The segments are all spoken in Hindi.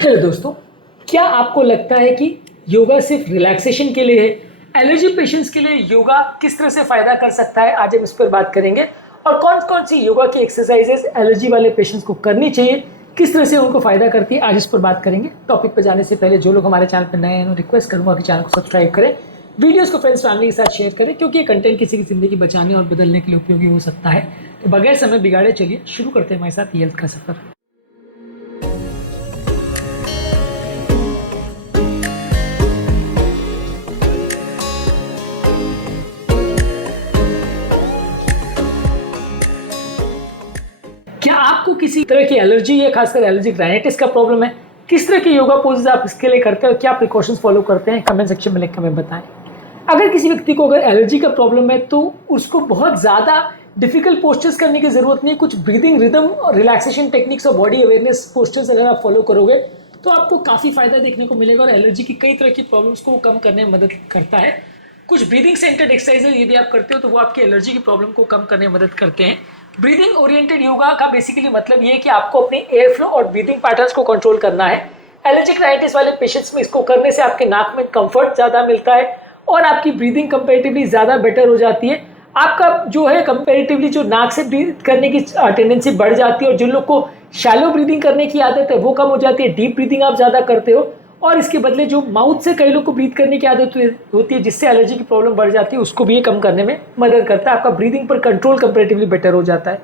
हेलो दोस्तों, क्या आपको लगता है कि योगा सिर्फ रिलैक्सेशन के लिए है? एलर्जी पेशेंट्स के लिए योगा किस तरह से फ़ायदा कर सकता है, आज हम इस पर बात करेंगे। और कौन कौन सी योगा की एक्सरसाइजेज एलर्जी वाले पेशेंट्स को करनी चाहिए, किस तरह से उनको फ़ायदा करती है, आज इस पर बात करेंगे। टॉपिक पर जाने से पहले जो लोग हमारे चैनल पर नए हैं, रिक्वेस्ट करूँगा कि चैनल को सब्सक्राइब करें, वीडियोज़ को फ्रेंड्स फैमिली के साथ शेयर करें, क्योंकि ये कंटेंट किसी की ज़िंदगी बचाने और बदलने के लिए उपयोगी हो सकता है। तो बगैर समय बिगाड़े चलिए शुरू करते हैं हमारे साथ हेल्थ का सफ़र। क्या आपको किसी तरह की एलर्जी या खासकर एलर्जिक राइनाइटिस का प्रॉब्लम है? किस तरह के योगा पोजेज आप इसके लिए करते हो, क्या प्रिकॉशंस फॉलो करते हैं, कमेंट सेक्शन में लिख कर हमें बताएं। अगर किसी व्यक्ति को अगर एलर्जी का प्रॉब्लम है तो उसको बहुत ज़्यादा डिफिकल्ट पोस्चर्स करने की ज़रूरत नहीं है। कुछ ब्रीदिंग रिदम और रिलैक्सेशन टेक्निक्स और बॉडी अवेयरनेस पोस्चर्स अगर आप फॉलो करोगे तो आपको काफ़ी फ़ायदा देखने को मिलेगा और एलर्जी की कई तरह की प्रॉब्लम्स को कम करने में मदद करता है। कुछ ब्रीदिंग सेंटर्ड एक्सरसाइजेज यदि आप करते हो तो वो आपकी एलर्जी की प्रॉब्लम को कम करने में मदद करते हैं। ब्रीदिंग ओरिएंटेड योगा का बेसिकली मतलब ये है कि आपको अपनी एयर फ्लो और ब्रीदिंग पैटर्न्स को कंट्रोल करना है। एलर्जिक राइनाइटिस वाले पेशेंट्स में इसको करने से आपके नाक में कंफर्ट ज़्यादा मिलता है और आपकी ब्रीदिंग कंपैरेटिवली ज़्यादा बेटर हो जाती है। आपका जो है कंपैरेटिवली जो नाक से ब्रीथ करने की टेंडेंसी बढ़ जाती है और जिन लोग को शैलो ब्रीदिंग करने की आदत है वो कम हो जाती है। डीप ब्रीदिंग आप ज़्यादा करते हो और इसके बदले जो माउथ से कई लोग को ब्रीथ करने की आदत होती है जिससे एलर्जी की प्रॉब्लम बढ़ जाती है, उसको भी ये कम करने में मदद करता है। आपका ब्रीदिंग पर कंट्रोल कंपैरेटिवली बेटर हो जाता है।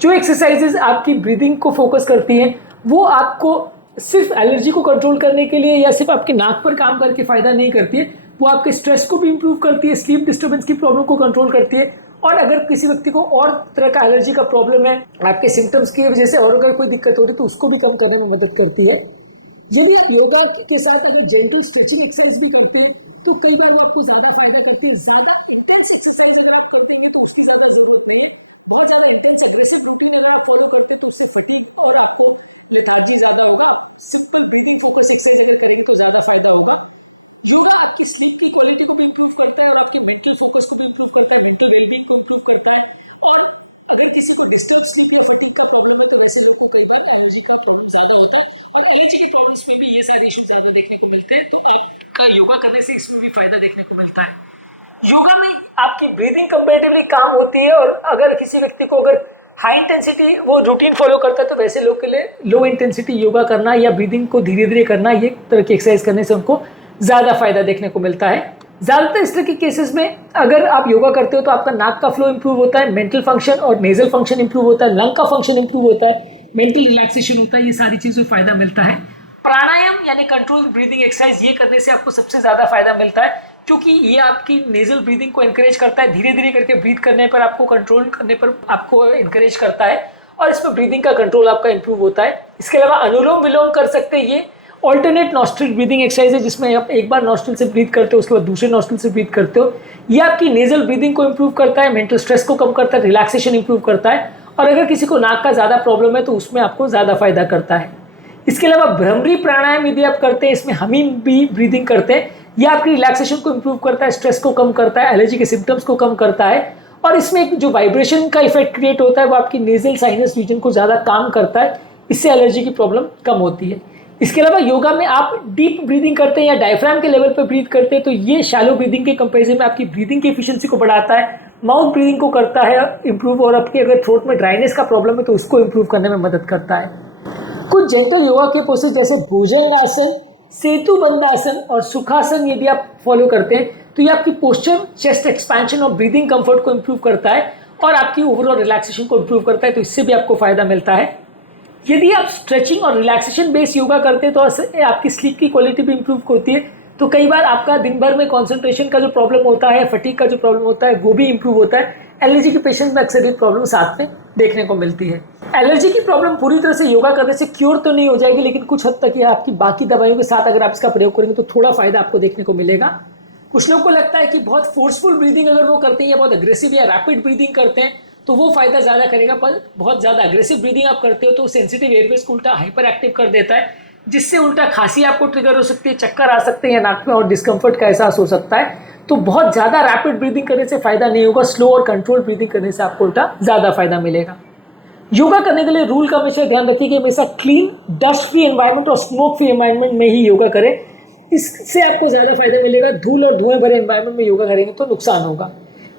जो एक्सरसाइजेज आपकी ब्रीदिंग को फोकस करती हैं वो आपको सिर्फ एलर्जी को कंट्रोल करने के लिए या सिर्फ आपकी नाक पर काम करके फ़ायदा नहीं करती है, वो आपके स्ट्रेस को भी इंप्रूव करती है, स्लीप डिस्टर्बेंस की प्रॉब्लम को कंट्रोल करती है। और अगर किसी व्यक्ति को और तरह का एलर्जी का प्रॉब्लम है आपके सिम्टम्स की वजह से और अगर कोई दिक्कत हो रही तो उसको भी कम करने में मदद करती है। यदि आप योगा के साथ अगर जेंटल स्ट्रेचिंग एक्सरसाइज भी करते हैं तो कई बार वो आपको ज़्यादा फायदा करती है। ज़्यादा इंटेंस एक्सरसाइज अगर आप करते हैं तो उसकी ज़्यादा ज़रूरत नहीं है। बहुत ज़्यादा इंटेंस एग्रेसिव रूटीन अगर आप फॉलो करते हैं तो उससे फटीग और आपको लेथार्जी ज़्यादा होगा। आप सिंपल ब्रीदिंग फोकस एक्सरसाइज अगर करेंगे तो ज़्यादा फायदा होगा। योगा आपकी स्लीप की क्वालिटी को भी इंप्रूव करता है और आपके मेंटल फोकस को भी इंप्रूव करता है, मेंटल वेलबींग को इंप्रूव करता है। और अगर किसी को डिस्टर्ब स्लीप या फटीग का प्रॉब्लम है तो वैसे लोग को कई बार एलर्जी का प्रॉब्लम ज़्यादा होता है और एलर्जी के प्रॉब्लम्स में भी ये सारे इशू ज़्यादा देखने को मिलते हैं। तो आपका योगा करने से इसमें भी फ़ायदा देखने को मिलता है। योगा में आपकी ब्रीदिंग कंपैरेटिवली काम होती है और अगर किसी व्यक्ति को अगर हाई इंटेंसिटी वो रूटीन फॉलो करता है तो वैसे लोग के लिए लो इंटेंसिटी योगा करना या ब्रीदिंग को धीरे धीरे करना, ये तरह की एक्सरसाइज करने से उनको ज़्यादा फायदा देखने को मिलता है। ज़्यादातर इस तरह के केसेस में अगर आप योगा करते हो तो आपका नाक का फ्लो इंप्रूव होता है, मेंटल फंक्शन और नेजल फंक्शन इंप्रूव होता है, लंग का फंक्शन इंप्रूव होता है, मेंटल रिलैक्सेशन होता है, ये सारी चीज़ों से फायदा मिलता है। प्राणायाम यानी कंट्रोल ब्रीदिंग एक्सरसाइज ये करने से आपको सबसे ज़्यादा फायदा मिलता है क्योंकि ये आपकी नेजल ब्रीदिंग को इनकरेज करता है। धीरे धीरे करके ब्रीथ करने पर आपको कंट्रोल करने पर आपको इनकरेज करता है और इसमें ब्रीदिंग का कंट्रोल आपका इंप्रूव होता है। इसके अलावा अनुलोम विलोम कर सकते हैं, ये ऑल्टरनेट नॉस्ट्रिल ब्रीदिंग एक्सरसाइज है जिसमें आप एक बार नॉस्ट्रिल से ब्रीथ करते हो उसके बाद दूसरे नॉस्ट्रिल से ब्रीथ करते हो। ये आपकी नेजल ब्रीदिंग को इंप्रूव करता है, मेंटल स्ट्रेस को कम करता है, रिलैक्सेशन इंप्रूव करता है और अगर किसी को नाक का ज़्यादा प्रॉब्लम है तो उसमें आपको ज़्यादा फायदा करता है। इसके अलावा भ्रमरी प्राणायाम यदि आप करते हैं, इसमें हमिंग भी ब्रीदिंग करते हैं, यह आपकी रिलैक्सेशन को इंप्रूव करता है, स्ट्रेस को कम करता है, एलर्जी के सिम्टम्स को कम करता है और इसमें एक जो वाइब्रेशन का इफेक्ट क्रिएट होता है वो आपकी नेजल साइनस रीजन को ज़्यादा काम करता है, इससे एलर्जी की प्रॉब्लम कम होती है। इसके अलावा योगा में आप डीप ब्रीदिंग करते हैं या डायफ्राम के लेवल पर ब्रीथ करते हैं तो ये शैलो ब्रीदिंग के कंपैरिजन में आपकी ब्रीदिंग की एफिशिएंसी को बढ़ाता है, माउथ ब्रीदिंग को करता है इंप्रूव और आपकी अगर थ्रोट में ड्राइनेस का प्रॉब्लम है तो उसको इंप्रूव करने में मदद करता है। कुछ जेंटल योगा के पोसेज जैसे भुजंगासन, सेतुबंधासन और सुखासन यदि आप फॉलो करते हैं तो ये आपकी पोस्चर, चेस्ट एक्सपेंशन और ब्रीदिंग कंफर्ट को इंप्रूव करता है और आपकी ओवरऑल रिलैक्सेशन को इंप्रूव करता है, तो इससे भी आपको फायदा मिलता है। यदि आप स्ट्रेचिंग और रिलैक्सेशन बेस्ड योगा करते हैं तो आपकी स्लीप की क्वालिटी भी इंप्रूव होती है। तो कई बार आपका दिन भर में कंसंट्रेशन का जो प्रॉब्लम होता है, फटीग का जो प्रॉब्लम होता है वो भी इंप्रूव होता है। एलर्जी के पेशेंट में अक्सर ये प्रॉब्लम साथ में देखने को मिलती है। एलर्जी की प्रॉब्लम पूरी तरह से योगा करने से क्योर तो नहीं हो जाएगी, लेकिन कुछ हद तक ये आपकी बाकी दवाइयों के साथ अगर आप इसका प्रयोग करेंगे तो थोड़ा फायदा आपको देखने को मिलेगा। कुछ लोग को लगता है कि बहुत फोर्सफुल ब्रीदिंग अगर वो करते हैं या बहुत अग्रेसिव या रैपिड ब्रीदिंग करते हैं तो वो फायदा ज़्यादा करेगा, पर बहुत ज़्यादा अग्रेसिव ब्रीदिंग आप करते हो तो सेंसिटिव एयरवेज को उल्टा हाइपर एक्टिव कर देता है, जिससे उल्टा खांसी आपको ट्रिगर हो सकती है, चक्कर आ सकते हैं या नाक में और डिस्कम्फर्ट का एहसास हो सकता है। तो बहुत ज़्यादा रैपिड ब्रीदिंग करने से फ़ायदा नहीं होगा, स्लो और कंट्रोल ब्रीदिंग करने से आपको उल्टा ज़्यादा फायदा मिलेगा। योगा करने के लिए रूल का हमेशा ध्यान रखिए कि हमेशा क्लीन, डस्ट फ्री एनवायरनमेंट और स्मोक फ्री एनवायरनमेंट में ही योगा करें। इससे आपको ज़्यादा फायदा मिलेगा। धूल और धुएं भरे एनवायरनमेंट में योगा करेंगे तो नुकसान होगा।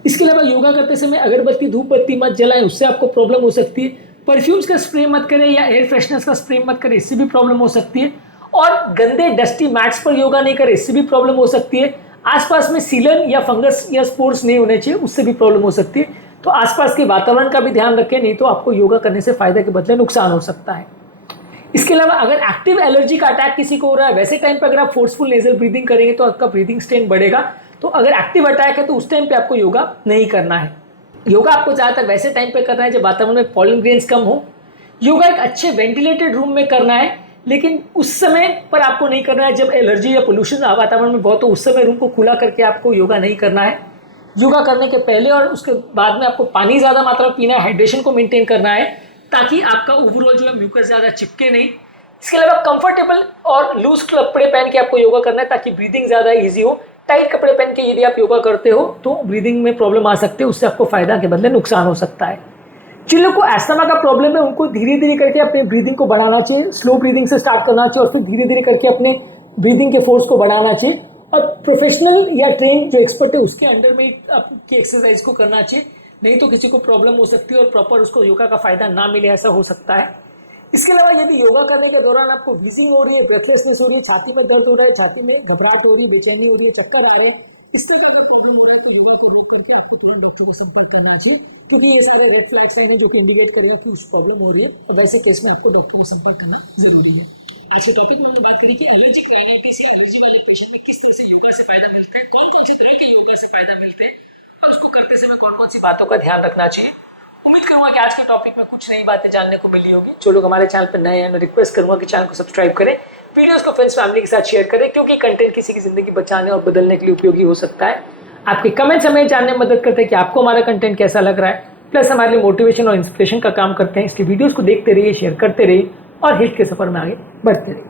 इसके अलावा योगा करते समय अगरबत्ती, धूप बत्ती मत जलाएं, उससे आपको प्रॉब्लम हो सकती है। परफ्यूम्स का स्प्रे मत करें या एयर फ्रेशनर्स का स्प्रे मत करें, इससे भी प्रॉब्लम हो सकती है। और गंदे डस्टी मैट्स पर योगा नहीं करें, इससे भी प्रॉब्लम हो सकती है। आसपास में सीलन या फंगस या स्पोर्स नहीं होने चाहिए, उससे भी प्रॉब्लम हो सकती है। तो आसपास के वातावरण का भी ध्यान रखें, नहीं तो आपको योगा करने से फायदे के बदले नुकसान हो सकता है। इसके अलावा अगर एक्टिव एलर्जी का अटैक किसी को हो रहा है, वैसे टाइम पे अगर आप फोर्सफुल नेजल ब्रीदिंग करेंगे तो आपका ब्रीदिंग स्ट्रेन बढ़ेगा। तो अगर एक्टिव अटैक है तो उस टाइम पे आपको योगा नहीं करना है। योगा आपको ज़्यादातर वैसे टाइम पे करना है जब वातावरण में पॉलन ग्रेन्स कम हो। योगा एक अच्छे वेंटिलेटेड रूम में करना है, लेकिन उस समय पर आपको नहीं करना है जब एलर्जी या पोल्यूशन वातावरण में बहुत हो, उस समय रूम को खुला करके आपको योगा नहीं करना है। योगा करने के पहले और उसके बाद में आपको पानी ज़्यादा मात्रा में पीना है, हाइड्रेशन को मेंटेन करना है ताकि आपका ओवरऑल जो है म्यूकस ज़्यादा चिपके नहीं। इसके अलावा कंफर्टेबल और लूज कपड़े पहन के आपको योगा करना है ताकि ब्रीदिंग ज़्यादा ईजी हो। टाइट कपड़े पहन के यदि आप योगा करते हो तो ब्रीदिंग में प्रॉब्लम आ सकती है, उससे आपको फायदा के बदले नुकसान हो सकता है। जिन लोगों को एस्थमा का प्रॉब्लम है उनको धीरे धीरे करके अपने ब्रीदिंग को बढ़ाना चाहिए। स्लो ब्रीदिंग से स्टार्ट करना चाहिए और फिर धीरे धीरे करके अपने ब्रीदिंग के फोर्स को बढ़ाना चाहिए। और प्रोफेशनल या ट्रेन जो एक्सपर्ट है उसके अंडर में आपकी एक्सरसाइज को करना चाहिए, नहीं तो किसी को प्रॉब्लम हो सकती है और प्रॉपर उसको योगा का फायदा ना मिले, ऐसा हो सकता है। इसके अलावा यदि योगा करने के दौरान आपको वीजिंग हो रही है, ब्रेथलेसनेस हो रही है, छाती में दर्द हो रहा है, छाती में घबराहट हो रही है, बेचैनी हो रही है, चक्कर आ रहे हैं, इस तरह का अगर प्रॉब्लम हो रहा है तो योगा को रोक करके आपको तुरंत डॉक्टर को संपर्क करना चाहिए, क्योंकि ये सारे रेड फ्लैग साइन है जो कि इंडिकेट करेगा कि कुछ प्रॉब्लम हो रही है। और वैसे केस में आपको डॉक्टर को संपर्क करना जरूरी है। आज के टॉपिक में हमने बात करी कि एलर्जिक राइनाइटिस या एलर्जी वाले पेशेंट में किस तरह से योगा से फायदा मिलते हैं, कौन कौन से तरह के योगा से फायदा मिलते हैं और उसको करते समय कौन कौन सी बातों का ध्यान रखना चाहिए। उम्मीद करूंगा कि आज के टॉपिक में कुछ नई बातें जानने को मिली होगी। जो लोग हमारे चैनल पर नए हैं, मैं रिक्वेस्ट करूंगा कि चैनल को सब्सक्राइब करें, वीडियोस को फ्रेंड्स फैमिली के साथ शेयर करें, क्योंकि कंटेंट किसी की जिंदगी बचाने और बदलने के लिए उपयोगी हो सकता है। आपके कमेंट्स हमें जानने में मदद करते हैं कि आपको हमारा कंटेंट कैसा लग रहा है, प्लस हमारे लिए मोटिवेशन और इंस्पिरेशन का काम करते हैं। इसलिए वीडियोस को देखते रहिए, शेयर करते रहिए और हेल्थ के सफर में आगे बढ़ते रहिए।